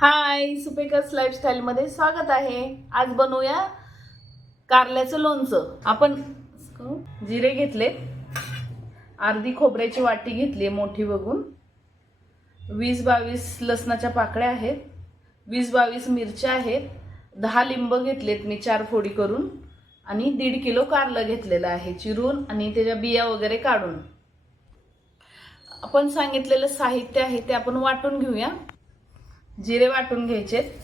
हाय सुपेकर्स लाईफस्टाईलमध्ये स्वागत आहे. आज बनवूया कारल्याचं लोणचं. आपण जिरे घेतले अर्धी खोबऱ्याची वाटी घेतली मोठी बघून. वीस बावीस लसणाच्या पाकळ्या आहेत. वीस बावीस मिरच्या आहेत. दहा लिंब घेतलेत मी चार फोडी करून. आणि दीड किलो कारलं घेतलेलं आहे चिरून आणि त्याच्या बिया वगैरे काढून. आपण सांगितलेलं साहित्य आहे ते आपण वाटून घेऊया. जिरे वाटून घ्यायचे.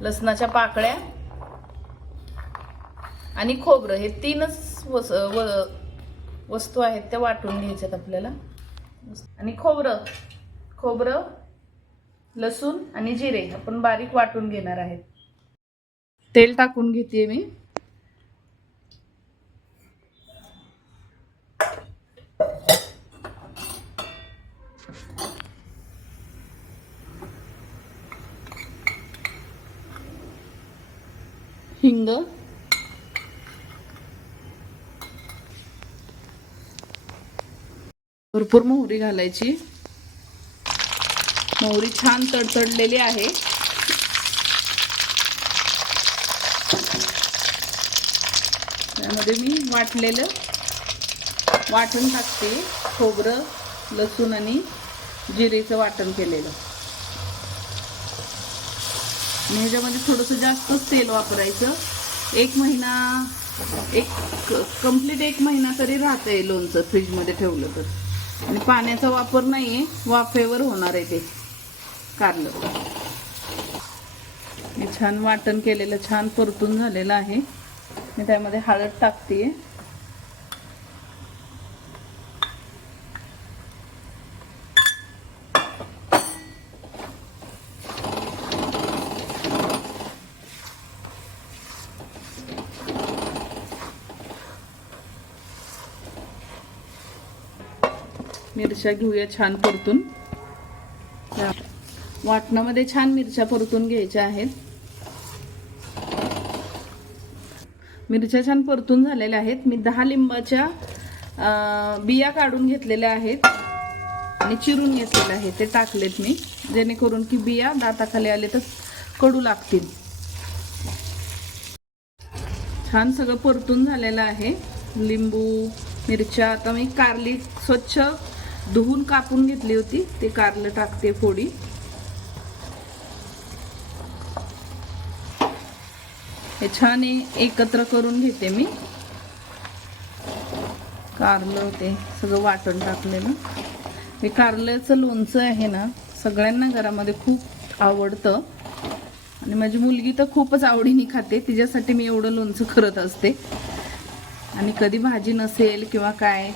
लसणाच्या पाकळ्या आणि खोबरं हे तीनच वस व- वस्तू आहेत त्या वाटून घ्यायच्यात आपल्याला. आणि खोबरं खोबरं लसूण आणि जिरे आपण बारीक वाटून घेणार आहेत. तेल टाकून घेते मी. हिंग. भरपूर मोहरी घालायची. मोहरी छान तडतडलेली आहे. त्यामध्ये मी वाटलेलं वाटण टाकते. खोबरं लसूण आणि जिरेचं वाटण केलेलं. आणि ह्याच्यामध्ये थोडंसं जास्तच तेल वापरायचं. एक महिना एक कंप्लीट एक महिना तरी राहतंय लोणचं फ्रीजमध्ये ठेवलं तर. आणि पाण्याचा वापर नाही आहे वाफेवर होणार आहे ते कारलं. मी छान वाटण केलेलं छान परतून झालेलं आहे. मी त्यामध्ये हळद टाकते मिरच्या घेऊया छान परतून. वाटणामध्ये छान मिरच्या परतून घ्यायच्या आहेत. मिरच्या छान परतून झालेल्या आहेत. मी दहा लिंबाच्या बिया काढून घेतलेल्या आहेत. आणि चिरून घेतलेल्या आहेत. ते टाकलेत मी. जेणेकरून की बिया दाताखाली आले तर कडू लागतील. छान सगळं परतून झालेलं आहे. लिंबू मिरच्या. आता मी कारली स्वच्छ धुवून कापून घेतली होती. ते कारलं टाकते फोडी. हे छान एकत्र करून घेते मी. कारलं ते सगळं वाटण टाकलेलं. हे कारल्याचं लोणचं आहे ना सगळ्यांना घरामध्ये खूप आवडतं. आणि माझी मुलगी तर खूपच आवडीने खाते. तिच्यासाठी मी एवढं लोणचं करत असते. आणि कधी भाजी नसेल किंवा काय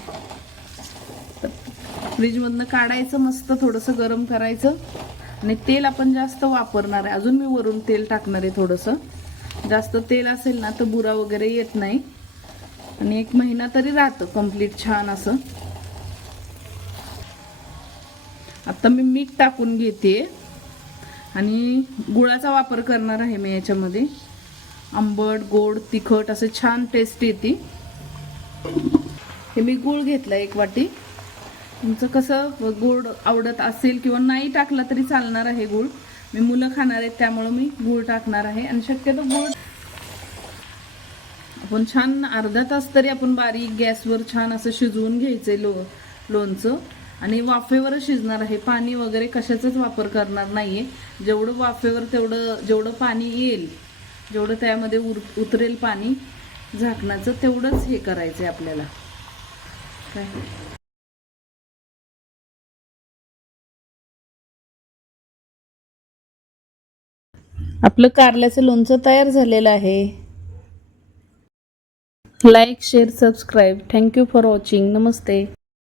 फ्रीजमधनं काढायचं मस्त थोडंसं गरम करायचं. आणि तेल आपण जास्त वापरणार आहे. अजून मी वरून तेल टाकणार आहे थोडंसं. जास्त तेल असेल ना तर बुरा वगैरे येत नाही. आणि एक महिना तरी राहतं कंप्लीट छान असं. आत्ता मी मीठ टाकून घेते. आणि गुळाचा वापर करणार आहे मी याच्यामध्ये. आंबट गोड तिखट असं छान टेस्ट येते. हे मी गूळ घेतला एक वाटी. तुमचं कसं गोड आवडत असेल किंवा नाही टाकला तरी चालणार आहे गूळ मी मुलं खाणार आहेत त्यामुळं मी गूळ टाकणार आहे. आणि शक्यतो गूळ आपण छान अर्धा तास तरी आपण बारीक गॅसवर छान असं शिजवून घ्यायचं आहे लो लोणचं. आणि वाफेवरच शिजणार आहे. पाणी वगैरे कशाचाच वापर करणार नाही आहे जेवढं वाफेवर तेवढं जेवढं पाणी येईल जेवढं त्यामध्ये उर उतरेल पाणी झाकण्याचं तेवढंच हे करायचं आहे आपल्याला. काय? आपलं कारल्याचं लोणचं तयार झालेलं आहे. Like share subscribe thank you for watching Namaste.